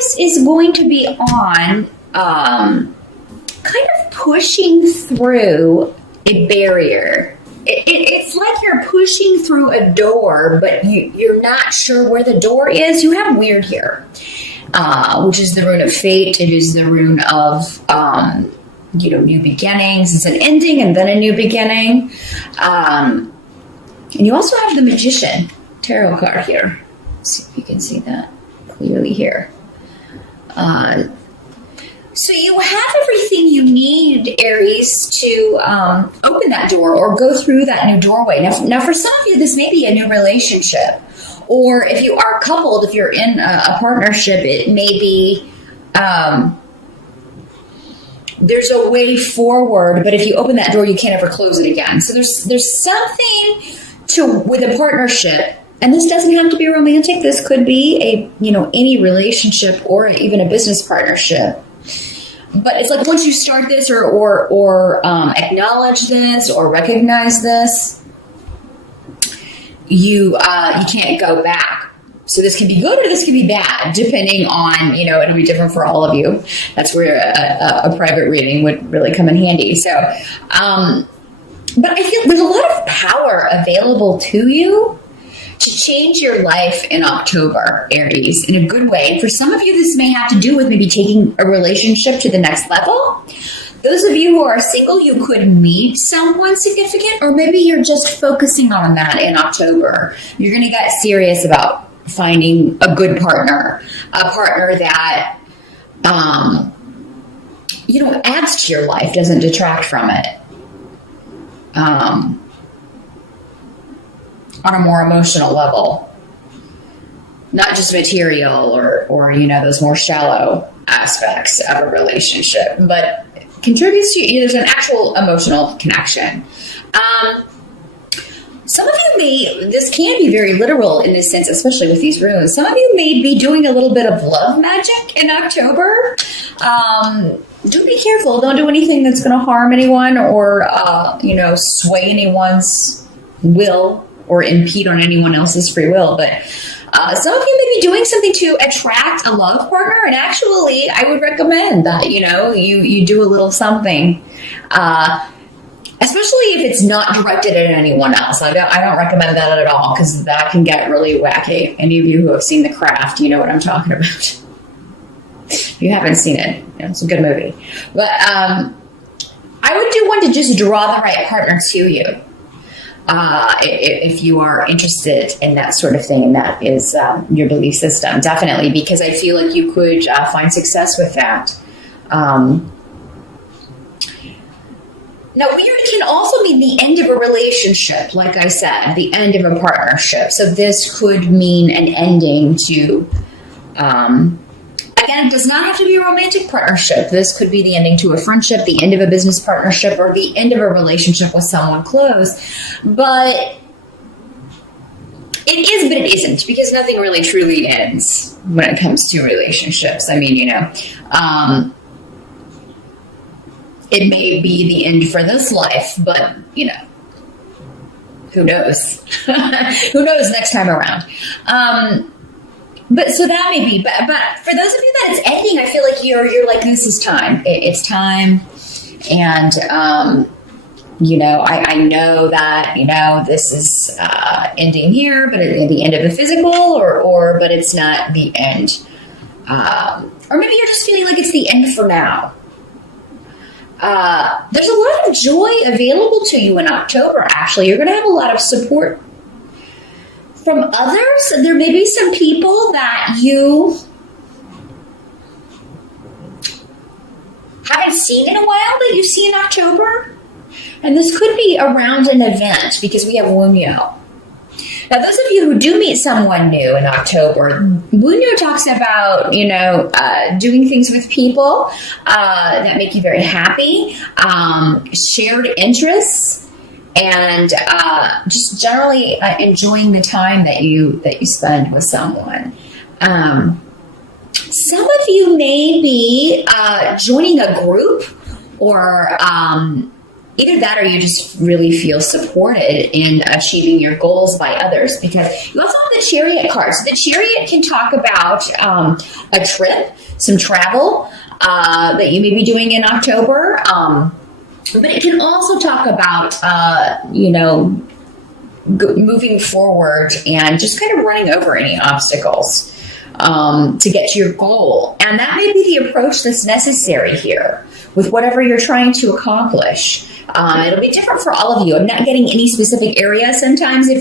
focus is going to be on kind of pushing through a barrier. It's like you're pushing through a door, but you're not sure where the door is. You have weird here, which is the rune of fate. It is the rune of, new beginnings. It's an ending and then a new beginning. And you also have the Magician tarot card here. Let's see if you can see that clearly here. So you have everything you need, Aries, to open that door or go through that new doorway. Now, for some of you, this may be a new relationship. Or if you are coupled, if you're in a partnership, it may be there's a way forward, but if you open that door, you can't ever close it again. So there's something with a partnership. And this doesn't have to be romantic. This could be any relationship or even a business partnership. But it's like once you start this or acknowledge this or recognize this, you can't go back. So this can be good or this can be bad, depending on, it'll be different for all of you. That's where a private reading would really come in handy. So, but I feel there's a lot of power available to you to change your life in October, Aries, in a good way. And for some of you, this may have to do with maybe taking a relationship to the next level. Those of you who are single, you could meet someone significant, or maybe you're just focusing on that in October. You're going to get serious about finding a good partner, a partner that, adds to your life, doesn't detract from it. On a more emotional level, not just material or those more shallow aspects of a relationship, but contributes to there's an actual emotional connection. Some of you this can be very literal in this sense, especially with these runes. Some of you may be doing a little bit of love magic in October. Do be careful. Don't do anything that's going to harm anyone or, sway anyone's will or impede on anyone else's free will. But some of you may be doing something to attract a love partner. And actually, I would recommend that, you do a little something, especially if it's not directed at anyone else. I don't recommend that at all because that can get really wacky. Any of you who have seen The Craft, you know what I'm talking about. If you haven't seen it, it's a good movie. But I would do one to just draw the right partner to you. If you are interested in that sort of thing, and that is your belief system, definitely, because I feel like you could find success with that. Now, weird can also mean the end of a relationship, like I said, the end of a partnership. So this could mean an ending to, again, it does not have to be a romantic partnership. This could be the ending to a friendship, the end of a business partnership, or the end of a relationship with someone close. But it is, but it isn't, because nothing really truly ends when it comes to relationships. I mean, it may be the end for this life, but, who knows? Who knows next time around? But so that may be, but for those of you that it's ending, I feel like you're like, this is time. It's time. And, I know that, this is ending here, but at the end of the physical but it's not the end. Or maybe you're just feeling like it's the end for now. There's a lot of joy available to you in October, actually. You're going to have a lot of support from others. There may be some people that you haven't seen in a while that you see in October. And this could be around an event because we have Wunyo. Now, those of you who do meet someone new in October, Wunyo talks about, doing things with people that make you very happy, shared interests, and just generally enjoying the time that you spend with someone. Some of you may be joining a group or Either that or you just really feel supported in achieving your goals by others, because you also have the Chariot card. So the Chariot can talk about a trip, some travel that you may be doing in October. But it can also talk about, moving forward and just kind of running over any obstacles to get to your goal. And that may be the approach that's necessary here with whatever you're trying to accomplish. It'll be different for all of you. I'm not getting any specific area. Sometimes if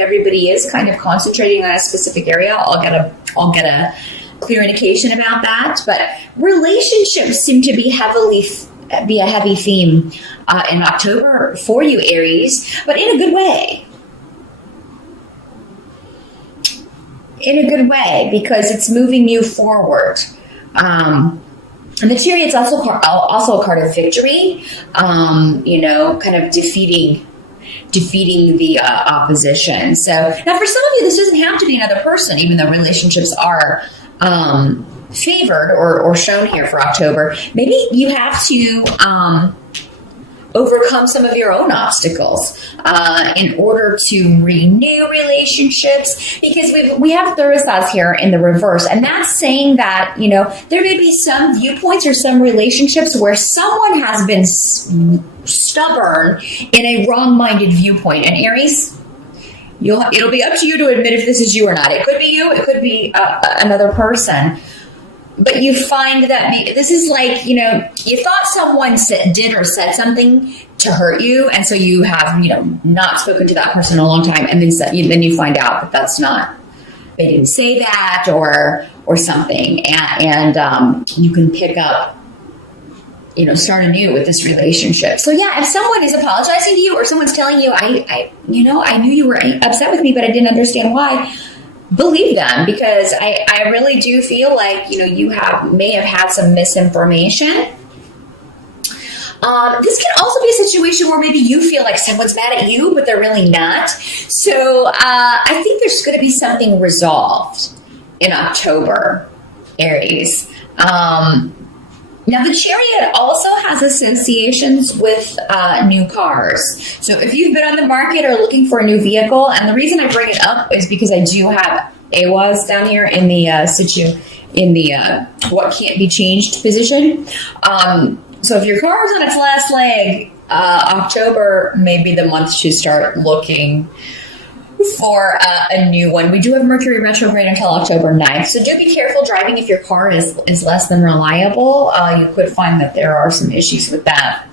everybody is kind of concentrating on a specific area, I'll get a clear indication about that. But relationships seem to be a heavy theme in October for you, Aries, but in a good way. In a good way, because it's moving you forward. And the Chariot's also a card of victory, kind of defeating the opposition. So now for some of you, this doesn't have to be another person, even though relationships are favored or shown here for October. Maybe you have to overcome some of your own obstacles in order to renew relationships, because we have Thursday here in the reverse, and that's saying that there may be some viewpoints or some relationships where someone has been stubborn in a wrong-minded viewpoint. And Aries, it'll be up to you to admit if this is you or not. It could be you, it could be another person. But you find that this is like, you thought someone did or said something to hurt you, and so you have, not spoken to that person in a long time, and then you find out that that's not, they didn't say that or something, and you can pick up, start anew with this relationship. So yeah, if someone is apologizing to you or someone's telling you, I knew you were upset with me, but I didn't understand why. Believe them, because I really do feel like, you may have had some misinformation. This can also be a situation where maybe you feel like someone's mad at you, but they're really not. So I think there's going to be something resolved in October, Aries. Now, the Chariot also has associations with new cars. So if you've been on the market or looking for a new vehicle, and the reason I bring it up is because I do have AWAs down here in the what can't be changed position. So if your car is on its last leg, October may be the month to start looking for a new one. We do have Mercury retrograde until October 9th, so do be careful driving if your car is less than reliable. You could find that there are some issues with that.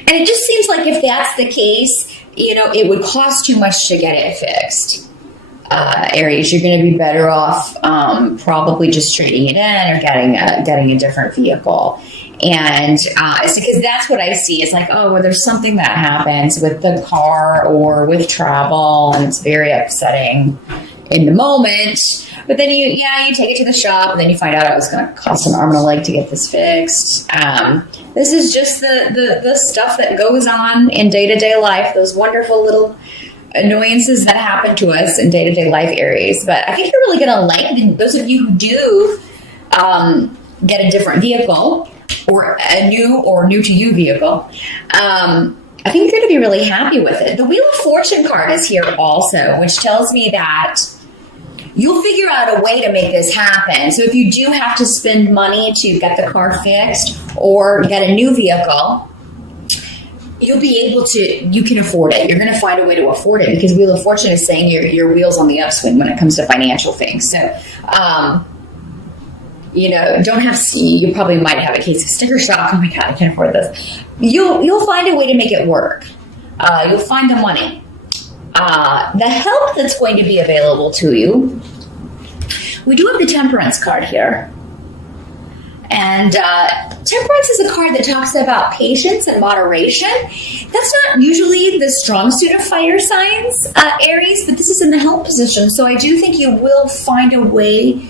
And it just seems like if that's the case, it would cost too much to get it fixed. Aries, you're going to be better off probably just trading it in or getting a different vehicle. And it's because that's what I see. It's like, well, there's something that happens with the car or with travel, and it's very upsetting in the moment. But then you take it to the shop, and then you find out it was going to cost an arm and a leg to get this fixed. This is just the stuff that goes on in day-to-day life, those wonderful little annoyances that happen to us in day-to-day life, Aries. But I think you're really going to like those of you who do get a different vehicle, or a new to you vehicle. I think you're going to be really happy with it. The Wheel of Fortune card is here also, which tells me that you'll figure out a way to make this happen. So if you do have to spend money to get the car fixed or get a new vehicle, you'll be able to, you can afford it. You're going to find a way to afford it, because Wheel of Fortune is saying your wheel's on the upswing when it comes to financial things. So, you probably might have a case of sticker shock. Oh my God, I can't afford this. You'll find a way to make it work. You'll find the money. The help that's going to be available to you. We do have the Temperance card here. And Temperance is a card that talks about patience and moderation. That's not usually the strong suit of fire signs, Aries, but this is in the help position. So I do think you will find a way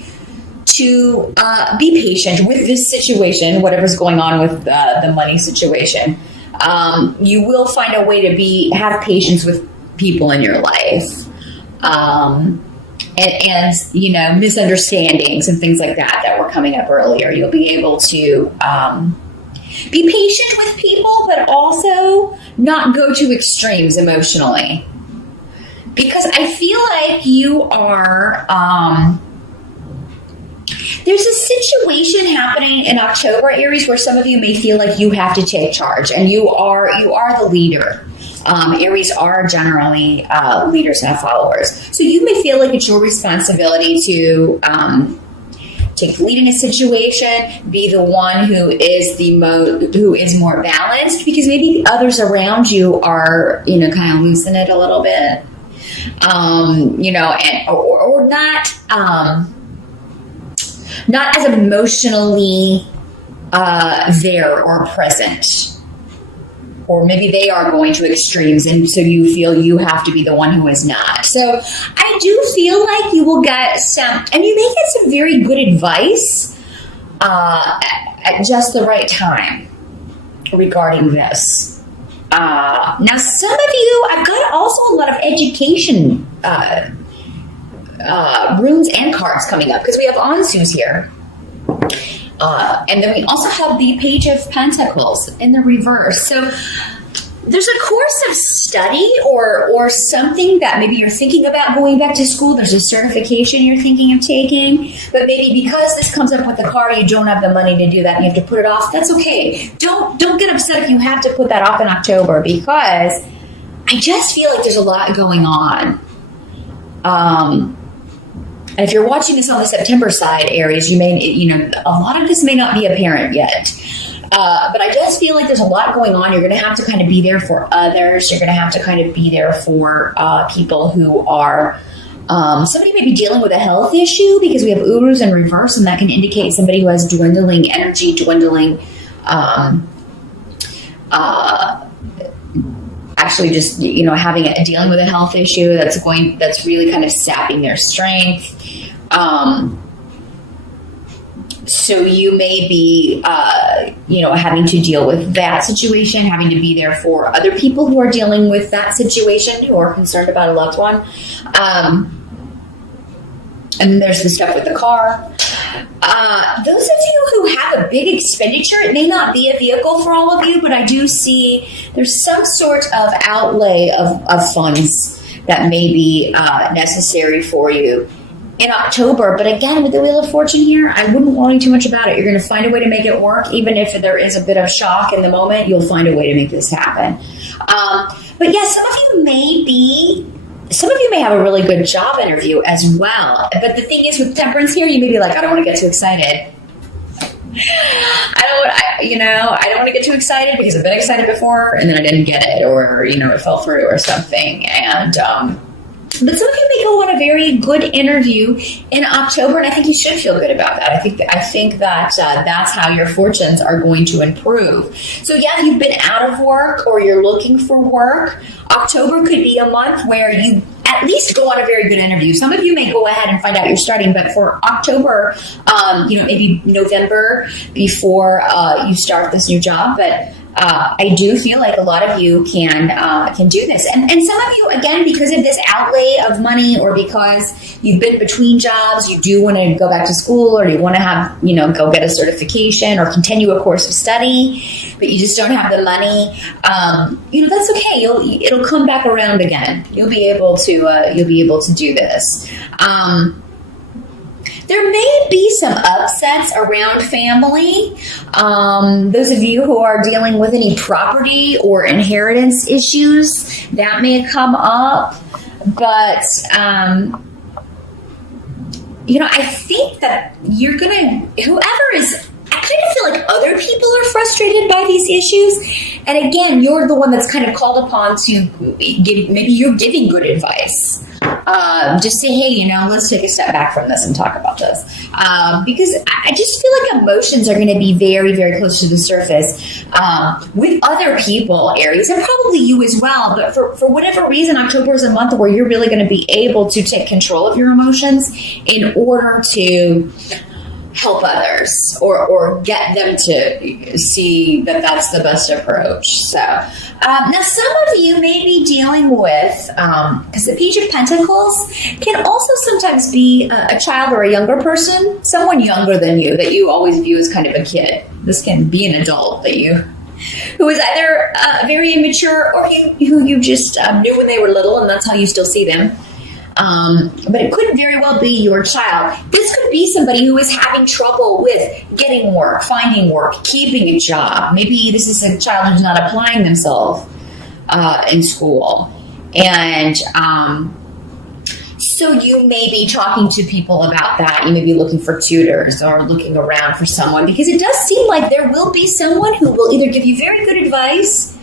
to be patient with this situation, whatever's going on with the money situation. You will find a way to have patience with people in your life. And misunderstandings and things like that were coming up earlier. You'll be able to Be patient with people, but also not go to extremes emotionally. Because I feel like you are, there's a situation happening in October, Aries, where some of you may feel like you have to take charge, and you are the leader. Aries are generally leaders and followers. So you may feel like it's your responsibility to take the lead in a situation, be the one who is more balanced, because maybe the others around you are, kind of loosen it a little bit, or not as emotionally there or present. Or maybe they are going to extremes, and so you feel you have to be the one who is not. So I do feel like you will get some, and you may get some very good advice at just the right time regarding this. Now, some of you, I've got also a lot of education runes and cards coming up, because we have Ansus here. And then we also have the Page of Pentacles in the reverse. So there's a course of study or something that maybe you're thinking about going back to school. There's a certification you're thinking of taking, but maybe because this comes up with the car, you don't have the money to do that and you have to put it off. That's okay. Don't get upset if you have to put that off in October, because I just feel like there's a lot going on. And if you're watching this on the September side, Aries, you may, a lot of this may not be apparent yet. But I just feel like there's a lot going on. You're going to have to kind of be there for others. You're going to have to kind of be there for people who are, somebody may be dealing with a health issue, because we have Urus in reverse, and that can indicate somebody who has dwindling energy, actually just, dealing with a health issue that's really kind of sapping their strength. So you may be, having to deal with that situation, having to be there for other people who are dealing with that situation, who are concerned about a loved one. And then there's the stuff with the car. Those of you who have a big expenditure, it may not be a vehicle for all of you, but I do see there's some sort of outlay of funds that may be necessary for you in October. But again, with the Wheel of Fortune here, I wouldn't worry too much about it. You're going to find a way to make it work. Even if there is a bit of shock in the moment, you'll find a way to make this happen. But yes, some of you may have a really good job interview as well. But the thing is, with Temperance here, you may be like, I don't want to get too excited. I don't want to get too excited because I've been excited before and then I didn't get it, or, it fell through or something. And, but some of you may go on a very good interview in October, and I think you should feel good about that. I think that that's how your fortunes are going to improve. So yeah, you've been out of work or you're looking for work. October could be a month where you at least go on a very good interview. Some of you may go ahead and find out you're starting, but for October, maybe November before you start this new job. But I do feel like a lot of you can do this. And some of you, again, because of this outlay of money, or because you've been between jobs, you do want to go back to school, or you want to have, go get a certification or continue a course of study, but you just don't have the money. That's okay. It'll come back around again. You'll be able to do this. There may be some upsets around family. Those of you who are dealing with any property or inheritance issues, that may come up. But, I think that I kind of feel like other people are frustrated by these issues. And again, you're the one that's kind of called upon to maybe you're giving good advice. Just say, hey, let's take a step back from this and talk about this. Because I just feel like emotions are going to be very, very close to the surface with other people, Aries, and probably you as well. But for whatever reason, October is a month where you're really going to be able to take control of your emotions in order to help others or get them to see that that's the best approach. So now some of you may be dealing with, because the Page of Pentacles can also sometimes be a child or a younger person, someone younger than you that you always view as kind of a kid. this can be an adult who is either very immature or who you just knew when they were little, and that's how you still see them. But it could very well be your child. This could be somebody who is having trouble with getting work, finding work, keeping a job. Maybe this is a child who's not applying themselves in school. And so you may be talking to people about that. You may be looking for tutors or looking around for someone, because it does seem like there will be someone who will either give you very good advice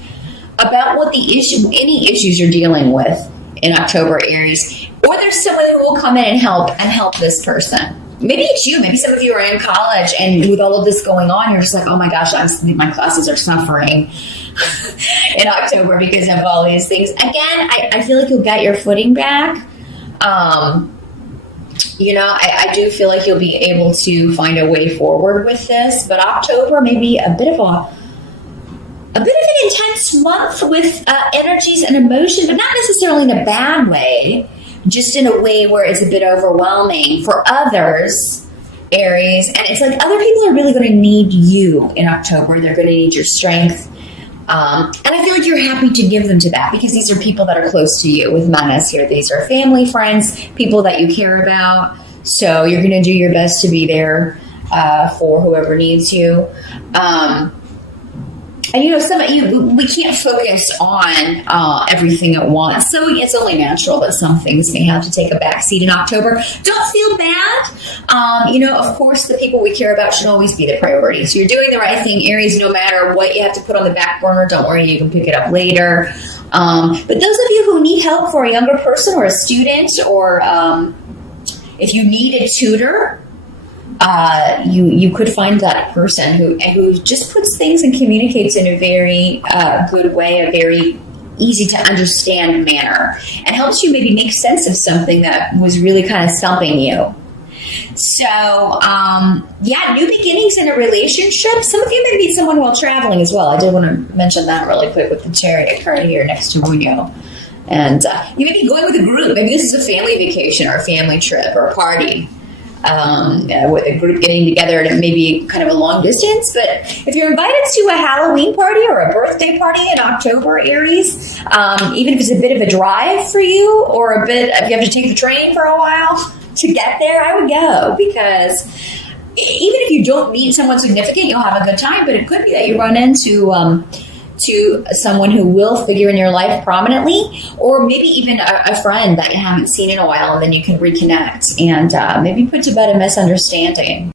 about what any issues you're dealing with in October, Aries, or there's someone who will come in and help this person. Maybe it's you. Maybe some of you are in college, and with all of this going on, you're just like, oh my gosh, my classes are suffering in October because of all these things. Again, I feel like you'll get your footing back. I do feel like you'll be able to find a way forward with this, but October may be a bit of an intense month with energies and emotion, but not necessarily in a bad way, just in a way where it's a bit overwhelming for others, Aries. And it's like other people are really going to need you in October. They're going to need your strength. And I feel like you're happy to give them to that, because these are people that are close to you with Manas here. These are family, friends, people that you care about. So you're going to do your best to be there for whoever needs you. And some of you, we can't focus on everything at once. So it's only natural that some things may have to take a backseat in October. Don't feel bad. Of course, the people we care about should always be the priority. So you're doing the right thing, Aries, no matter what you have to put on the back burner. Don't worry, you can pick it up later. But those of you who need help for a younger person or a student, or if you need a tutor, you could find that person who just puts things and communicates in a very good way, a very easy to understand manner, and helps you maybe make sense of something that was really kind of stumping you. So, new beginnings in a relationship. Some of you may meet someone while traveling as well. I did want to mention that really quick with the Chariot card here next to Unyo. And you may be going with a group. Maybe this is a family vacation or a family trip or a party. With a group getting together at maybe kind of a long distance. But if you're invited to a Halloween party or a birthday party in October, Aries, even if it's a bit of a drive for you, or if you have to take the train for a while to get there, I would go, because even if you don't meet someone significant, you'll have a good time. But it could be that you run into someone who will figure in your life prominently, or maybe even a friend that you haven't seen in a while, and then you can reconnect and maybe put to bed a misunderstanding.